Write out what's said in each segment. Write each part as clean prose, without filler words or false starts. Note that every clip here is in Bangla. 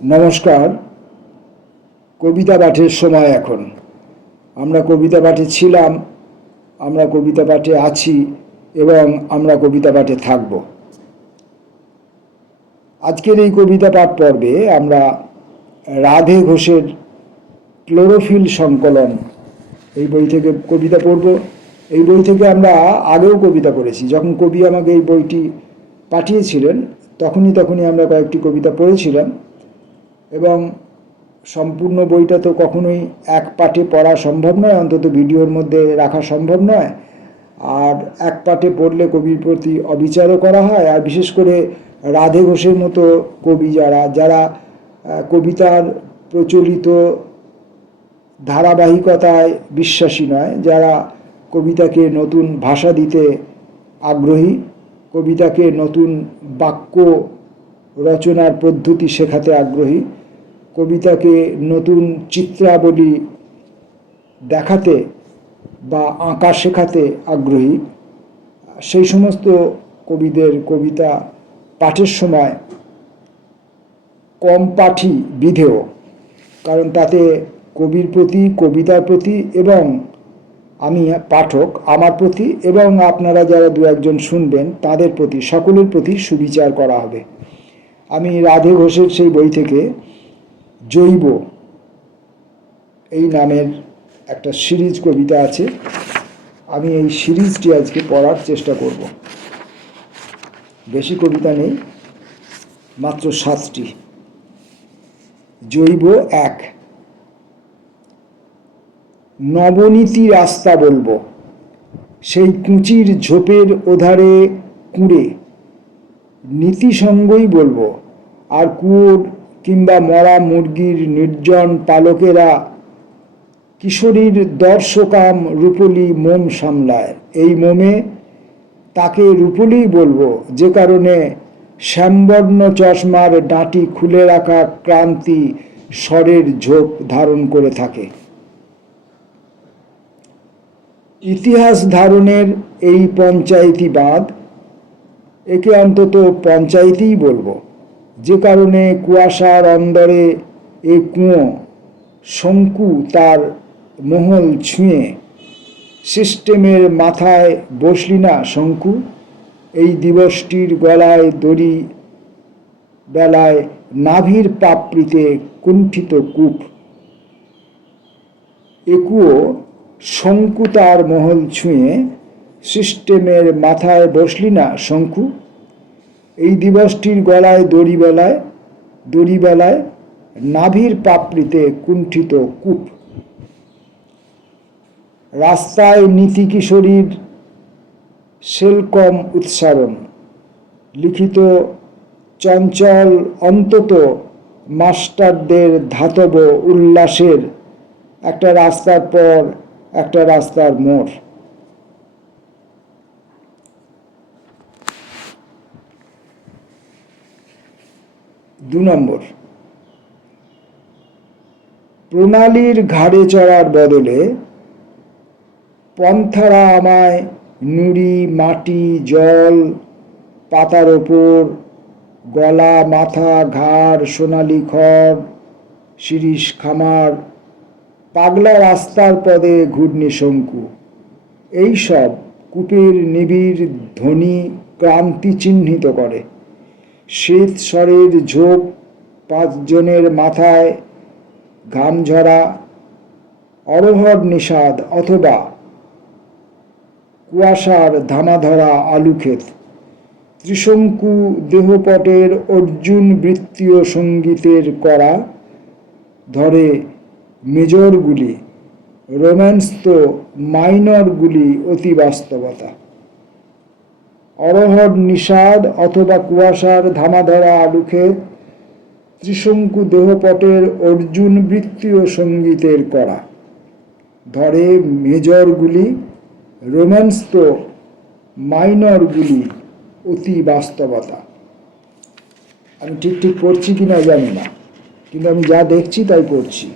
নমস্কার। কবিতা পাঠের সময় এখন। আমরা কবিতা পাঠে ছিলাম, আমরা কবিতা পাঠে আছি এবং আমরা কবিতা পাঠে থাকব। আজকের এই কবিতা পাঠ পর্বে আমরা রাধে ঘোষের ক্লোরোফিল সংকলন এই বই থেকে কবিতা পড়ব। এই বই থেকে আমরা আগেও কবিতা পড়েছি। যখন কবি আমাকে এই বইটি পাঠিয়েছিলেন তখনই আমরা কয়েকটি কবিতা পড়েছিলাম এবং সম্পূর্ণ বইটা তো কখনোই এক পাঠে পড়া সম্ভব নয়, অন্তত ভিডিওর মধ্যে রাখা সম্ভব নয়। আর এক পাঠে পড়লে কবির প্রতি অবিচারও করা হয়। আর বিশেষ করে রাধে ঘোষের মতো কবি যারা কবিতার প্রচলিত ধারাবাহিকতায় বিশ্বাসী নয়, যারা কবিতাকে নতুন ভাষা দিতে আগ্রহী, কবিতাকে নতুন বাক্য রচনার পদ্ধতি শেখাতে আগ্রহী, কবিতাকে নতুন চিত্রাবলী দেখাতে বা আঁকা শেখাতে আগ্রহী, সেই সমস্ত কবিদের কবিতা পাঠের সময় কম পাঠই বিধেয়। কারণ তাতে কবির প্রতি, কবিতার প্রতি এবং আমি পাঠক আমার প্রতি এবং আপনারা যারা দু একজন শুনবেন তাদের প্রতি, সকলের প্রতি সুবিচার করা হবে। আমি রাধে ঘোষের সেই বই থেকে জৈব এই নামের একটা সিরিজ কবিতা আছে, আমি এই সিরিজটি আজকে পড়ার চেষ্টা করব। বেশি কবিতা নেই, মাত্র 7টি। জৈব 1। নবনীতি রাস্তা বলবো, সেই কুঁচির ঝোপের ওধারে কুঁড়ে নীতিসঙ্গই বলবো। আর কুয়োর কিংবা মরা মুরগির নির্জন পালকেরা কিশোরীর দর্শকাম রূপলি মোম সামলায়। এই মোমে তাকে রূপলি বলবো, যে কারণে শ্যামবর্ণ চশমার ডাঁটি খুলে রাখা ক্রান্তি স্বরের ঝোপ ধারণ করে থাকে। ইতিহাস ধারণের এই পঞ্চায়েতি বাঁধ, একে অন্তত পঞ্চায়েতেই বলবো, যে কারণে কুয়াশার অন্দরে এ কুঁয়ো শঙ্কু তার মহল ছুঁয়ে। সিস্টেমের মাথায় বসলি না শঙ্কু, এই দিবসটির গলায় দড়ি বেলায় নাভির পাপড়িতে কুণ্ঠিত কূপ। এ কুঁয়ো শঙ্কু তার মহল ছুঁয়ে, সিস্টেমের মাথায় বসলি না শঙ্কু, এই দিবসটির গলায় দড়ি বেলায় নাভির পাপড়িতে কুণ্ঠিত কূপ। রাস্তায় নীতি কিশোরীর সেলকম উৎসারণ, লিখিত চঞ্চল অন্তত মাস্টারদের ধাতব উল্লাসের একটা রাস্তার পর একটা রাস্তার মোড়। 2 নম্বর। প্রণালীর ঘাড়ে চড়ার বদলে পন্থারা আমায় নুড়ি, মাটি, জল, পাতার ওপর, গলা, মাথা, ঘাড়, সোনালি খড়, শিরিষ খামার, পাগলা রাস্তার পদে ঘূর্ণি শঙ্কু, এইসব কূপের নিবিড় ধ্বনি ক্রান্তি চিহ্নিত করে। শীত স্বরের ঝোপ, 5 জনের মাথায় ঘাম ঝরা, অরহর নিষাদ অথবা কুয়াশার ধামাধরা আলু ক্ষেত, ত্রিশঙ্কু দেহপটের অর্জুন বৃত্তীয় সঙ্গীতের করা ধরে মেজরগুলি, রোম্যান্স তো মাইনরগুলি অতি বাস্তবতা। অরহর নিষাদ অথবা কুয়াশার ধামাধরা আলু ক্ষেত, ত্রিশঙ্কু দেহপটের অর্জুন বৃত্তীয় সঙ্গীতের করা ধরে মেজরগুলি, রোম্যান্স তো মাইনরগুলি অতি বাস্তবতা। আমি ঠিক পড়ছি কিনা জানি না, কিন্তু আমি যা দেখছি তাই পড়ছি।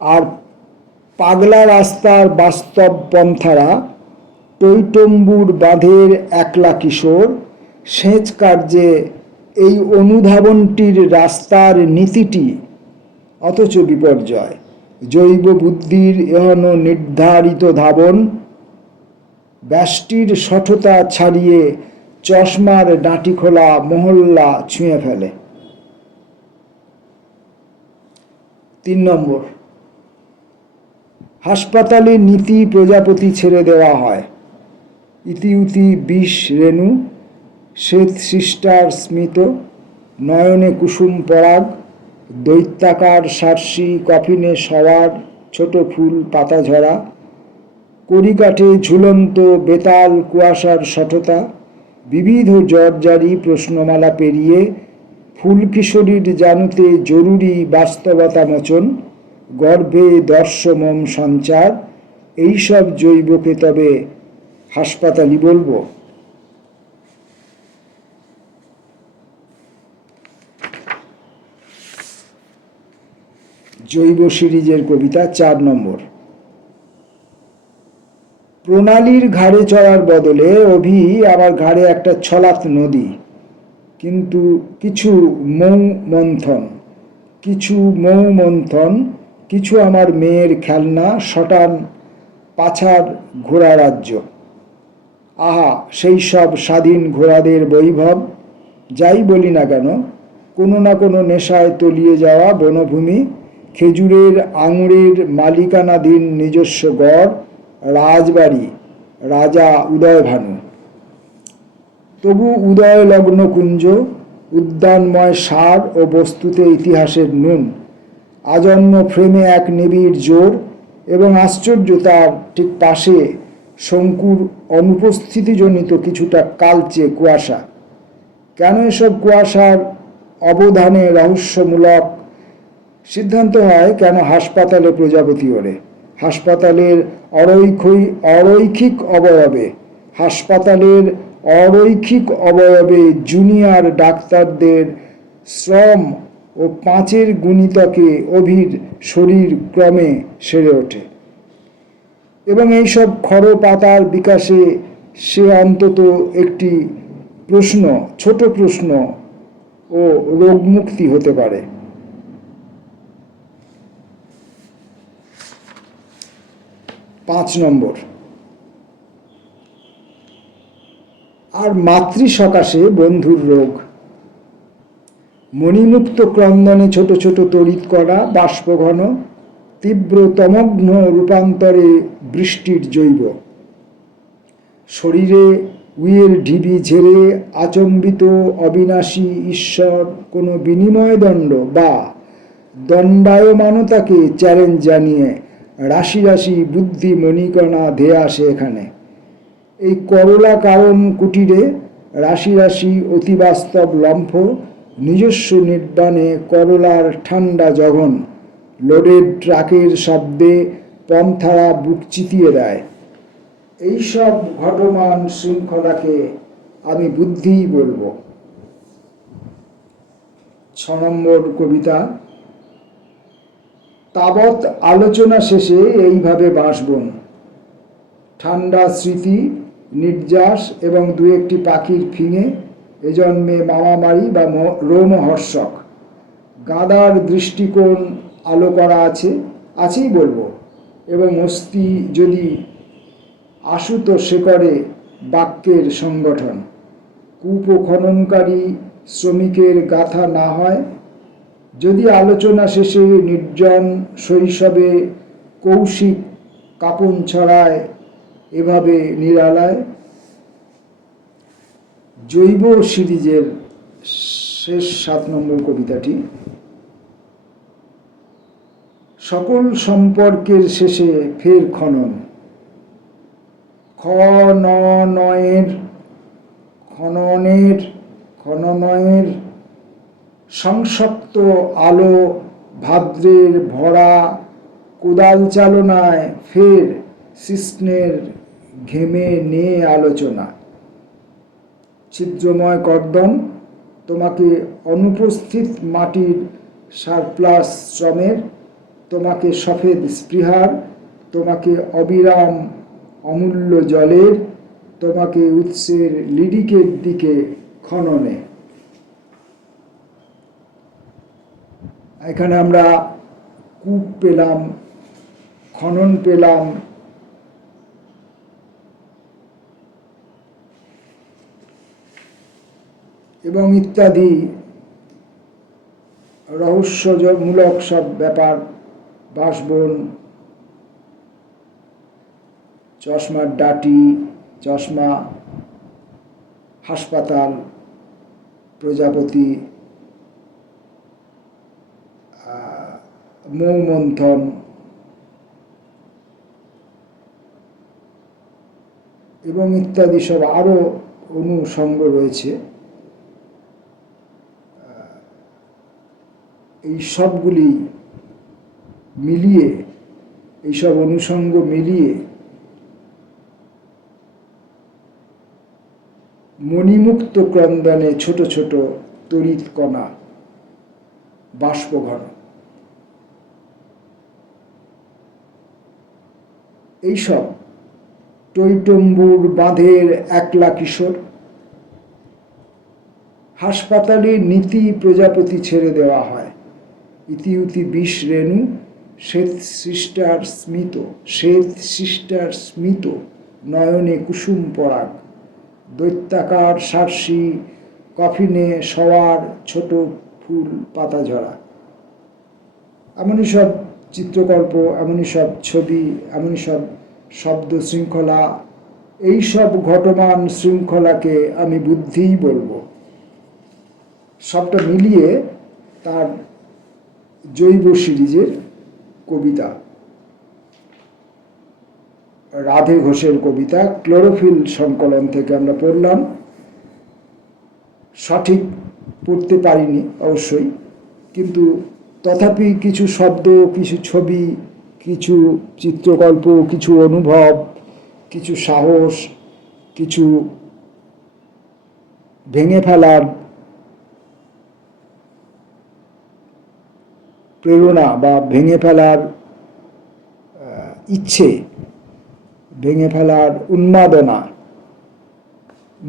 আর পাগলা রাস্তার বাস্তব পন্থারা টৈটম্বুর বাঁধের একলা কিশোর, সেচ কার্যে এই অনুধাবনটির রাস্তার নীতিটি অথচ বিপর্যয়। জৈব বুদ্ধির এহন নির্ধারিত ধাবন ব্যষ্টির সঠতা ছাড়িয়ে চশমার ডাঁটি খোলা মহল্লা ছুঁয়ে ফেলে। 3 নম্বর, হাসপাতালে নীতি প্রজাপতি ছেড়ে দেওয়া হয়। ইতিউতি বিষ রেণু, শ্বেত সিস্টার স্মিত, নয়নে কুসুম পরাগ, দৈত্যাকার সার্সি কফিনে সওয়ার ছোট ফুল পাতা ঝরা, কড়িকাঠে ঝুলন্ত বেতাল কুয়াশার সঠতা, বিবিধ জর্জারি প্রশ্নমালা পেরিয়ে ফুল কিশোরীর জানুতে জরুরি বাস্তবতা মোচন, গর্ভে দর্শমম সঞ্চার, এইসব জৈবকে তবে হাসপাতালই বলবো? জৈব সিরিজের কবিতা 4 নম্বর। প্রণালীর ঘাড়ে চড়ার বদলে অভি আমার ঘাড়ে একটা ছলাৎ নদী, কিন্তু কিছু মৌ মন্থন, কিছু আমার মেয়ের খেলনা, শটান পাছার ঘোড়া রাজ্য। আহা, সেই সব স্বাধীন ঘোড়াদের বৈভব। যাই বলি না কেন, কোনো না কোনো নেশায় তলিয়ে যাওয়া বনভূমি, খেজুরের আঙুরের মালিকানাধীন নিজস্ব গড়, রাজবাড়ি, রাজা উদয়ভানু। তবু উদয় লগ্ন কুঞ্জ, উদ্যানময় সার ও বস্তুতে ইতিহাসের নুন, আজন্ম ফ্রেমে এক নিবিড় জোর, এবং আশ্চর্য তার ঠিক পাশে শঙ্কুর অনুপস্থিতিজনিত কিছুটা কালচে কুয়াশা। কেন এসব কুয়াশার অবধানে রহস্যমূলক সিদ্ধান্ত হয়? কেন হাসপাতালে প্রজাপতি ওড়ে? হাসপাতালের অরৈখিক অবয়বে জুনিয়র ডাক্তারদের শ্রম ও 5-এর গুণিতকে অভির শরীর ক্রমে সেরে ওঠে, এবং এইসব খড় পাতার বিকাশে সে অন্তত একটি ছোট প্রশ্ন ও রোগমুক্তি হতে পারে। 5 নম্বর, আর মাতৃ সকাশে বন্ধুর রোগ। মণিমুক্ত ক্রন্দনে ছোট ছোট তড়িৎ করা বাষ্পঘন, তীব্র তমগ্ন রূপান্তরে বৃষ্টির জৈব। শরীরে উইয়ের ঢিবি ঝেড়ে আচম্বিত অবিনাশী ঈশ্বর কোনো বিনিময় দণ্ড বা দণ্ডায়মানতাকে চ্যালেঞ্জ জানিয়ে রাশি রাশি বুদ্ধি মণিকণা ধেয়ে আসে এখানে। এই করলা কারণ কুটিরে রাশি রাশি অতিবাস্তব লম্ফ, নিজস্ব নির্বাণে করলার ঠান্ডা জঘন, লোডেড ট্রাকের শব্দে পন্থারা বুক চিতিয়ে দেয়। এইসব ঘটমান শৃঙ্খলাকে আমি বুদ্ধিই বলবো। 6 নম্বর কবিতা। তাবৎ আলোচনা শেষে এইভাবে বাঁশবন, ঠান্ডা স্মৃতি, নির্যাস এবং 2-1টি পাখির ফিঙে, এজন্মে মামামারি বা রোমহর্ষক। গাদার দৃষ্টিকোণ আলো করা আছেই বলবো, এবং অস্থি যদি আশুত শেকড়ে বাক্যের সংগঠন। কূপ খননকারী শ্রমিকের গাথা না হয়, যদি আলোচনা শেষে নির্জন শৈশবে কৌশিক কাপন ছড়ায় এভাবে নিরালায়। জৈব সিরিজের শেষ 7 নম্বর কবিতাটি। সকল সম্পর্কের শেষে ফের খনন, খননের সংসক্ত আলো ভাদ্রের ভরা কোদাল চালনায় ফের শিশ্নের ঘেমে নিয়ে আলোচনা। ছিদ্রময় কর্দম, তোমাকে অনুপস্থিত মাটির সারপ্লাস শ্রমের, তোমাকে সফেদ স্পৃহার, তোমাকে অবিরাম অমূল্য জলের, তোমাকে উৎসের লিরিকের দিকে খননে। এখানে আমরা কূপ পেলাম, খনন পেলাম, এবং ইত্যাদি রহস্যমূলক সব ব্যাপার, বাঁশবন, চশমার ডাটি, চশমা, হাসপাতাল, প্রজাপতি, মৌমন্থন, এবং ইত্যাদি সব আরও অনুষঙ্গ রয়েছে। এই সবগুলি মিলিয়ে, এইসব অনুষঙ্গ মিলিয়ে মণিমুক্ত ক্রন্দনে ছোট ছোট তড়িৎ কণা, বাষ্পঘন, এইসব টইটম্বুর বাঁধের একলা কিশোর, হাসপাতালে নীতি প্রজাপতি ছেড়ে দেওয়া হয়, ইতিউতি বিষ রেণু, শ্বেত সিস্টার স্মিত, নয়নে কুসুম পরাগ, দৈত্যাকার সার্সি, কফিনে শোয়ার ছোট ফুল পাতা ঝরা। এমনই সব চিত্রকল্প, এমনই সব ছবি, এমনই সব শব্দ শৃঙ্খলা, এই সব ঘটমান শৃঙ্খলাকে আমি বুদ্ধিই বলবো। সবটা মিলিয়ে তার জৈব সিরিজের কবিতা, রাধে ঘোষের কবিতা ক্লোরোফিল সংকলন থেকে আমরা পড়লাম। সঠিক পড়তে পারিনি অবশ্যই, কিন্তু তথাপি কিছু শব্দ, কিছু ছবি, কিছু চিত্রকল্প, কিছু অনুভব, কিছু সাহস, কিছু ভেঙে ফেলার প্রেরণা বা ভেঙে ফেলার ইচ্ছে, ভেঙে ফেলার উন্মাদনা,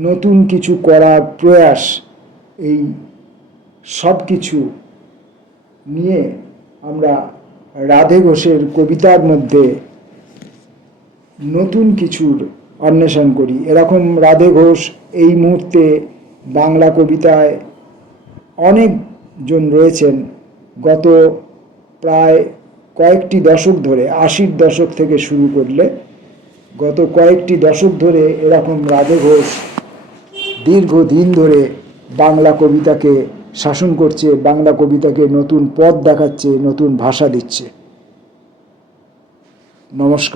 নতুন কিছু করার প্রয়াস, এই সব কিছু নিয়ে আমরা রাধে ঘোষের কবিতার মধ্যে নতুন কিছুর অন্বেষণ করি। এরকম রাধে ঘোষ এই মুহূর্তে বাংলা কবিতায় অনেকজন রয়েছেন। গত প্রায় কয়েকটি দশক ধরে, 80-র দশক থেকে শুরু করলে গত কয়েকটি দশক ধরে এরকম রাধে ঘোষ দীর্ঘদিন ধরে বাংলা কবিতাকে শাসন করছে, বাংলা কবিতাকে নতুন পথ দেখাচ্ছে, নতুন ভাষা দিচ্ছে। নমস্কার।